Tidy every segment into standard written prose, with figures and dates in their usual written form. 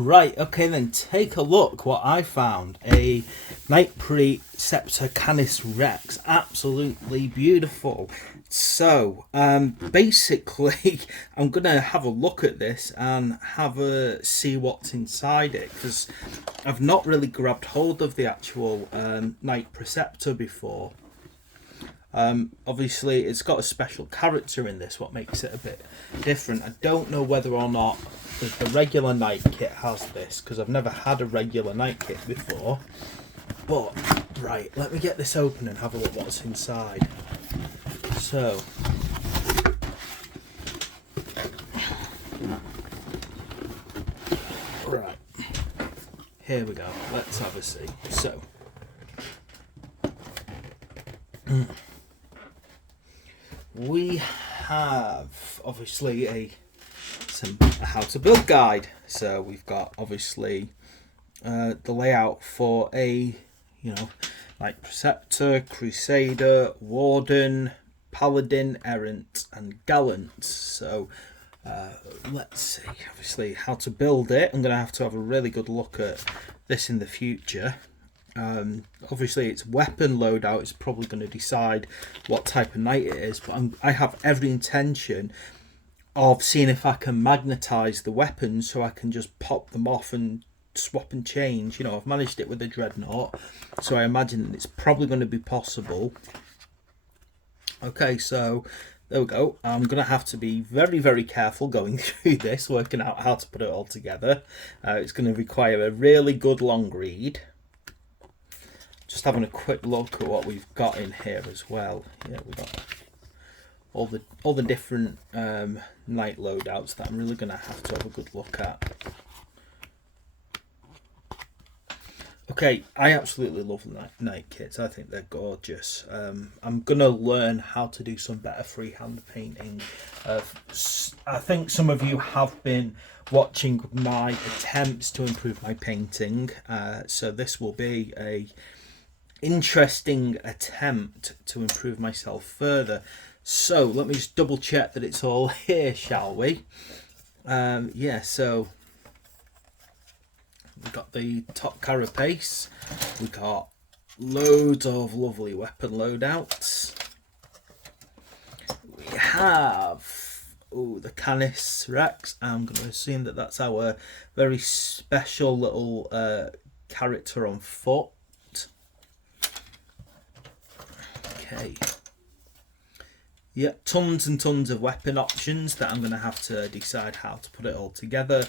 Right, okay then, take a look what I found. A Knight Preceptor Canis Rex. Absolutely beautiful. So, basically, I'm going to have a look at this and have a see what's inside it, because I've not really grabbed hold of the actual Knight Preceptor before. Obviously, it's got a special character in this, what makes it a bit different. I don't know whether or not the regular Knight kit has this, because I've never had a regular Knight kit before. But, right, let me get this open and have a look what's inside. So, right, here we go, let's have a see. So, we have obviously some how to build guide. So we've got obviously the layout for a like Preceptor, Crusader, Warden, Paladin, Errant and Gallant. So let's see, obviously how to build it. I'm going to have a really good look at this in the future. Obviously its weapon loadout is probably going to decide what type of knight it is, but I have every intention of seeing if I can magnetize the weapons so I can just pop them off and swap and change. I've managed it with the Dreadnought, so I imagine it's probably going to be possible. Okay, so there we go. I'm going to have to be very, very careful going through this, working out how to put it all together. It's going to require a really good long read. Just having a quick look at what we've got in here as well. Yeah, we've got all the different knight loadouts that I'm really going to have a good look at. Okay, I absolutely love knight kits. I think they're gorgeous. I'm going to learn how to do some better freehand painting. I think some of you have been watching my attempts to improve my painting. So this will be a interesting attempt to improve myself further. So let me just double check that it's all here, shall we? Yeah, so we've got the top carapace, we've got loads of lovely weapon loadouts, we have the Canis Rex. I'm going to assume that that's our very special little character on foot. Okay. Yeah, tons and tons of weapon options that I'm going to have to decide how to put it all together.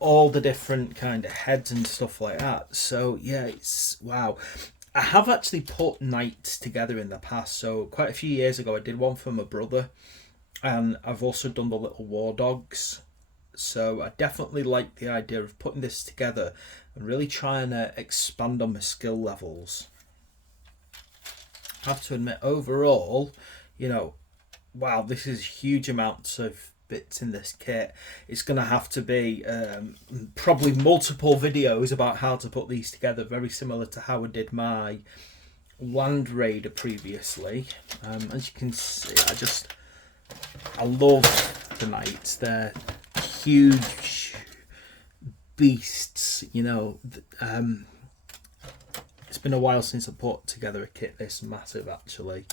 All the different kind of heads and stuff like that. So yeah, it's wow. I have actually put knights together in the past. So quite a few years ago I did one for my brother, and I've also done the little war dogs. So I definitely like the idea of putting this together and really trying to expand on my skill levels. I have to admit, overall, wow, this is huge amounts of bits in this kit. It's going to have to be probably multiple videos about how to put these together, very similar to how I did my Land Raider previously. As you can see, I love the knights. They're huge beasts, It's been a while since I put together a kit this massive, actually.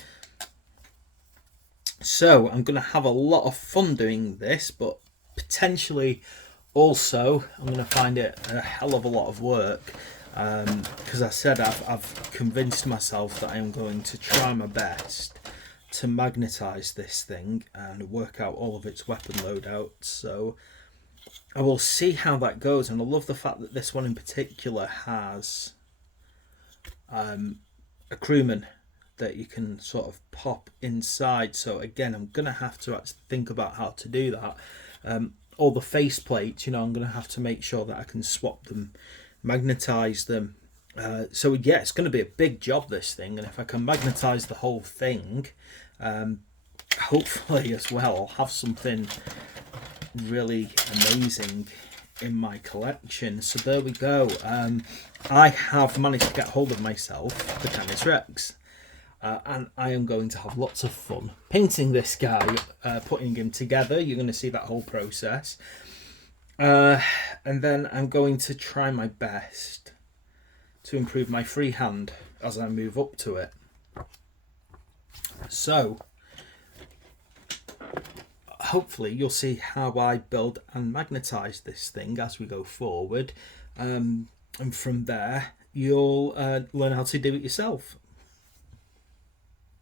So I'm going to have a lot of fun doing this, but potentially also I'm going to find it a hell of a lot of work, because I said I've convinced myself that I am going to try my best to magnetize this thing and work out all of its weapon loadouts. So I will see how that goes, and I love the fact that this one in particular has a crewman that you can sort of pop inside. So again, I'm going to have to actually think about how to do that. All the face plates, I'm going to have to make sure that I can swap them, magnetize them. So yeah, it's going to be a big job, this thing, and if I can magnetize the whole thing, hopefully as well I'll have something really amazing in my collection. So there we go. I have managed to get hold of myself the Canis Rex, and I am going to have lots of fun painting this guy, putting him together. You're going to see that whole process. And then I'm going to try my best to improve my freehand as I move up to it. So hopefully you'll see how I build and magnetize this thing as we go forward, and from there you'll learn how to do it yourself.